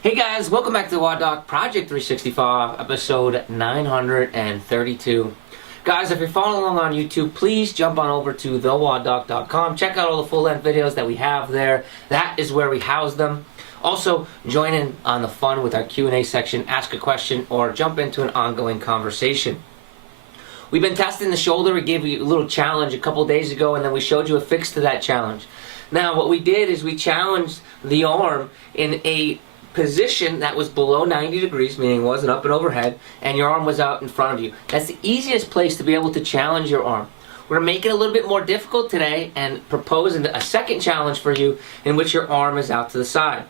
Hey guys, welcome back to the WODdoc Project 365, episode 932. Guys, if you're following along on YouTube, please jump on over to thewoddoc.com. Check out all the full-length videos that we have there. That is where we house them. Also, join in on the fun with our Q&A section, ask a question, or jump into an ongoing conversation. We've been testing the shoulder. We gave you a little challenge a couple days ago, and then we showed you a fix to that challenge. Now, what we did is we challenged the arm in a position that was below 90 degrees, meaning it wasn't up and overhead, and your arm was out in front of you. That's the easiest place to be able to challenge your arm. We're going to make it a little bit more difficult today and propose a second challenge for you in which your arm is out to the side.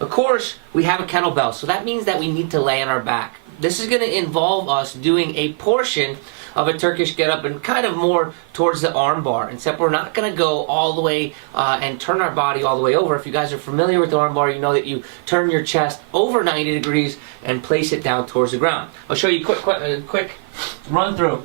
Of course, we have a kettlebell, so that means that we need to lay on our back. This is going to involve us doing a portion of a Turkish get-up and kind of more towards the arm bar, except we're not going to go all the way and turn our body all the way over. If you guys are familiar with the arm bar, you know that you turn your chest over 90 degrees and place it down towards the ground. I'll show you a quick run through.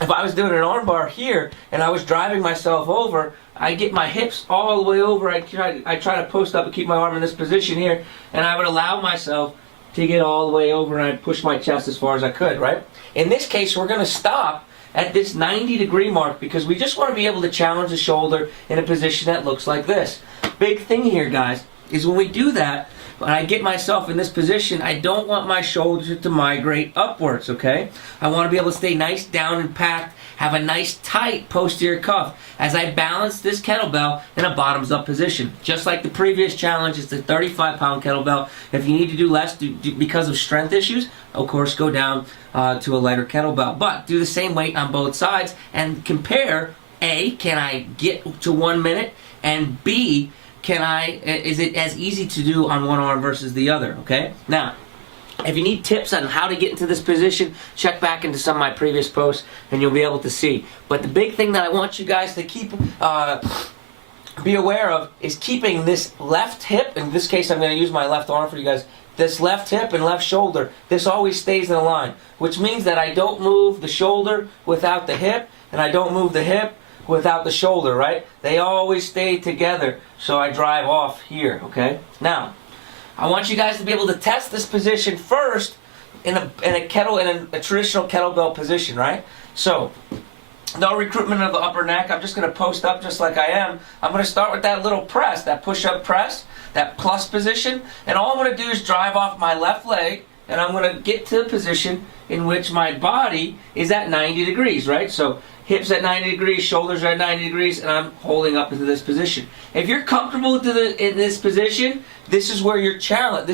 If I was doing an arm bar here and I was driving myself over, I get my hips all the way over. I try to post up and keep my arm in this position here, and I would allow myself to get all the way over, and I'd push my chest as far as I could, right? In this case, we're going to stop at this 90-degree mark because we just want to be able to challenge the shoulder in a position that looks like this. Big thing here, guys, is when we do that, when I get myself in this position, I don't want my shoulder to migrate upwards, okay? I want to be able to stay nice down and packed, have a nice tight posterior cuff as I balance this kettlebell in a bottoms-up position. Just like the previous challenge, it's a 35-pound kettlebell. If you need to do less because of strength issues, of course, go down to a lighter kettlebell. But do the same weight on both sides and compare, A, can I get to 1 minute, and B, is it as easy to do on one arm versus the other, okay? Now, if you need tips on how to get into this position, check back into some of my previous posts and you'll be able to see. But the big thing that I want you guys to be aware of is keeping this left hip, in this case I'm going to use my left arm for you guys, this left hip and left shoulder, this always stays in a line, which means that I don't move the shoulder without the hip, and I don't move the hip without the shoulder, right? They always stay together, so I drive off here, okay? Now, I want you guys to be able to test this position first in a traditional kettlebell position, right? So, no recruitment of the upper neck. I'm just going to post up just like I am. I'm going to start with that little press, that push-up press, that plus position, and all I'm going to do is drive off my left leg, and I'm going to get to the position in which my body is at 90 degrees, right? So hips at 90 degrees, shoulders are at 90 degrees, and I'm holding up into this position. If you're comfortable in this position, this is where your challenge,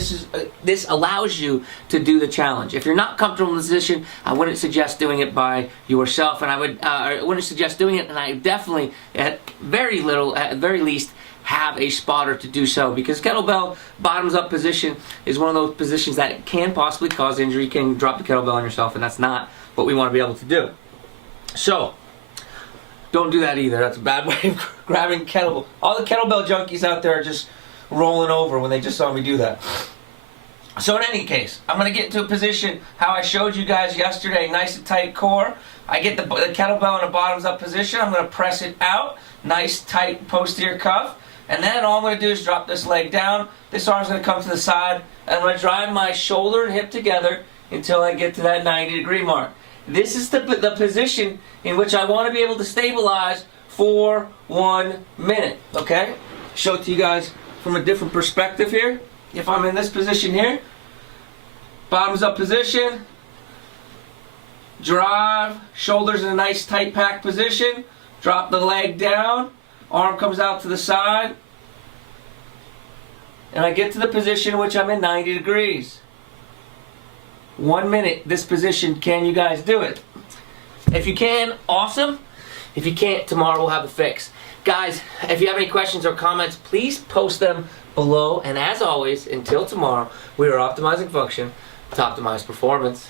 this allows you to do the challenge. If you're not comfortable in this position, I wouldn't suggest doing it by yourself, and I wouldn't suggest doing it, and I definitely, at very least, have a spotter to do so, because kettlebell bottoms up position is one of those positions that can possibly cause injury. You can drop the kettlebell on yourself, and that's not what we want to be able to do. So, don't do that either. That's a bad way of grabbing kettlebell. All the kettlebell junkies out there are just rolling over when they just saw me do that. So in any case, I'm going to get into a position how I showed you guys yesterday, nice and tight core. I get the kettlebell in a bottoms up position. I'm going to press it out, nice tight posterior cuff. And then all I'm going to do is drop this leg down. This arm's going to come to the side. And I'm going to drive my shoulder and hip together until I get to that 90-degree mark. This is the position in which I want to be able to stabilize for 1 minute, okay? Show it to you guys from a different perspective here. If I'm in this position here, bottoms up position, drive, shoulders in a nice tight packed position, drop the leg down, arm comes out to the side, and I get to the position in which I'm in 90 degrees. 1 minute, this position. Can you guys do it? If you can, awesome. If you can't, tomorrow we'll have a fix. Guys, if you have any questions or comments, please post them below. And as always, until tomorrow, we are optimizing function to optimize performance.